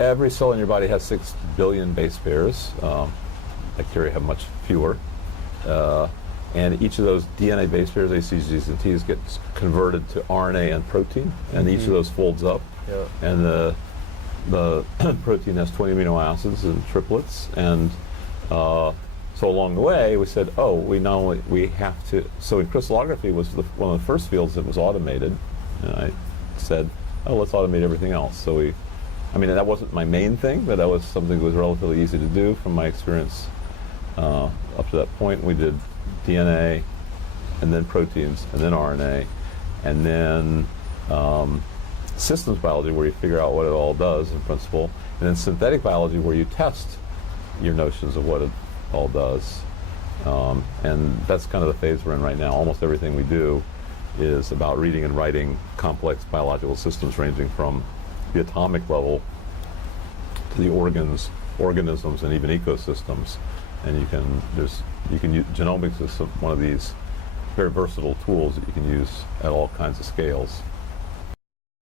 Every cell in your body has 6 billion base pairs. Bacteria have much fewer. And each of those DNA base pairs, A, C, Gs, and Ts, gets converted to RNA and protein, and each of those folds up. Yeah. And the protein has 20 amino acids and triplets. And so along the way, we said, oh, we have to. So in crystallography was one of the first fields that was automated. And I said, oh, let's automate everything else. So that wasn't my main thing, but that was something that was relatively easy to do from my experience up to that point. We did DNA, and then proteins, and then RNA, and then systems biology, where you figure out what it all does in principle, and then synthetic biology, where you test your notions of what it all does. And that's kind of the phase we're in right now. Almost everything we do is about reading and writing complex biological systems, ranging from the atomic level to the organs, organisms, and even ecosystems. And you can use genomics is one of these very versatile tools that you can use at all kinds of scales.